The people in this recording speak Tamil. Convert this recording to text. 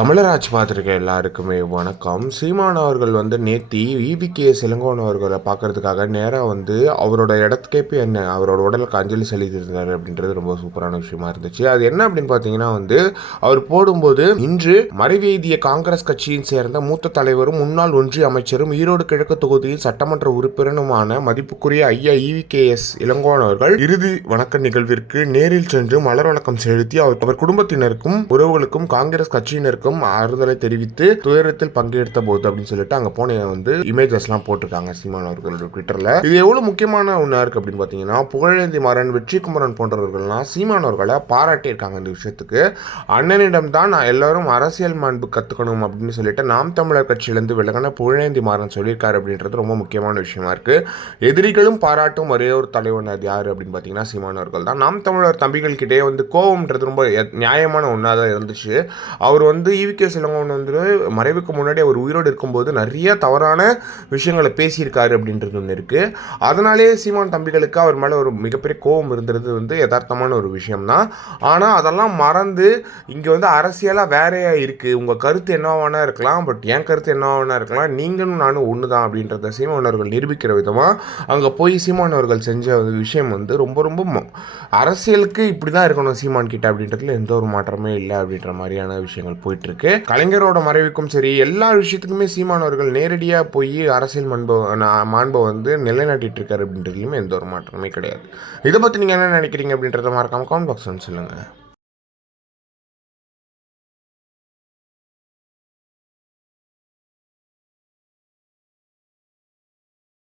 தமிழராஜ் பார்த்துருக்க எல்லாருக்குமே வணக்கம். சீமான் அவர்கள் வந்து நேத்தி இவிகே சிலங்கோன் அவர்களை பார்க்கறதுக்காக நேராக வந்து அவரோட இடத்துக்கே போய் என்ன அவரோட உடலுக்கு அஞ்சலி செலுத்தியிருந்தார் அப்படின்றது ரொம்ப சூப்பரான விஷயமா இருந்துச்சு. அது என்ன அப்படின்னு பார்த்தீங்கன்னா வந்து அவர் போடும்போது இன்று மறைவேதிய காங்கிரஸ் கட்சியின் சேர்ந்த மூத்த தலைவரும் முன்னாள் ஒன்றிய அமைச்சரும் ஈரோடு கிழக்கு தொகுதியின் சட்டமன்ற உறுப்பினருமான மதிப்புக்குரிய ஐயா இவிகேஎஸ் இளங்கோன் அவர்கள் இறுதி வணக்க நிகழ்விற்கு நேரில் சென்று மலர் வணக்கம் செலுத்தி அவர் அவர் குடும்பத்தினருக்கும் உறவுகளுக்கும் காங்கிரஸ் கட்சியினருக்கும் ஆறுதலை தெரிவித்து துயரத்தில் பங்கெடுத்த போது அப்படின்னு சொல்லிட்டு அங்க போன வந்து இமேஜஸ்லாம் போட்டிருக்காங்க சீமான் அவர்களோட ட்விட்டர்ல இது எவ்வளவு முக்கியமான ஒன்றா இருக்கு அப்படின்னு பார்த்தீங்கன்னா புகழேந்தி மாறன் வெற்றி குமரன் போன்றவர்கள்லாம் சீமான் அவர்களை பாராட்டியிருக்காங்க இந்த விஷயத்துக்கு. அண்ணனிடம் தான் நான் எல்லாரும் அரசியல் மாண்பு கத்துக்கணும் அப்படின்னு சொல்லிட்டு நாம் தமிழர் கட்சியிலேருந்து விலகின புகழேந்தி மாறன் சொல்லியிருக்காரு அப்படின்றது ரொம்ப முக்கியமான விஷயமா இருக்கு. எதிரிகளும் பாராட்டும் ஒரே ஒரு தலைவன் அது யார் அப்படின்னு பார்த்தீங்கன்னா சீமான் அவர்கள் தான். நாம் தமிழர் தம்பிகள் கிட்டே வந்து கோவம்ன்றது ரொம்ப எ- நியாயமான ஒன்றாக தான் இருந்துச்சு. அவர் வந்து ஈவிகே சிலங்கோன் வந்து மறைவுக்கு முன்னாடி அவர் உயிரோடு இருக்கும்போது நிறைய தவறான விஷயங்களை பேசியிருக்காரு அப்படின்றது ஒன்று இருக்குது அதனாலே சீமான் தம்பிகளுக்கு அவர் மேலே ஒரு மிகப்பெரிய கோபம் இருந்தது வந்து யதார்த்தமான ஒரு விஷயம்தான். ஆனால் அதெல்லாம் மறந்து இங்கே வந்து அரசியலாக வேறையாக இருக்குது உங்கள் கருத்து என்னவானா இருக்கலாம் பட் என் கருத்து என்னவானா இருக்கலாம் நீங்களும் நானும் ஒன்று தான் அப்படின்றத சீமான் அவர்கள் நிரூபிக்கிற விதமாக அங்கே போய் சீமான் அவர்கள் செஞ்ச விஷயம் வந்து ரொம்ப ரொம்ப அரசியலுக்கு இப்படி தான் இருக்கணும் சீமான் கிட்ட அப்படின்றதுல எந்த ஒரு மாற்றமே இல்லை அப்படின்ற மாதிரியான விஷயங்கள் போயிட்டு இருக்கு. கலைஞரோட மறைவுக்கும் சரி எல்லா விஷயத்துக்குமே சீமான் அவர்கள் நேரடியாக போய் அரசியல் மண்பை மாண்பை வந்து நிலைநாட்டிட்டு இருக்காரு அப்படின்றதுலையுமே எந்த ஒரு மாற்றமே கிடையாது. இதை பற்றி நீங்கள் என்ன நினைக்கிறீங்க அப்படின்றத மறக்காம கமெண்ட் பாக்ஸ் சொல்லுங்கள்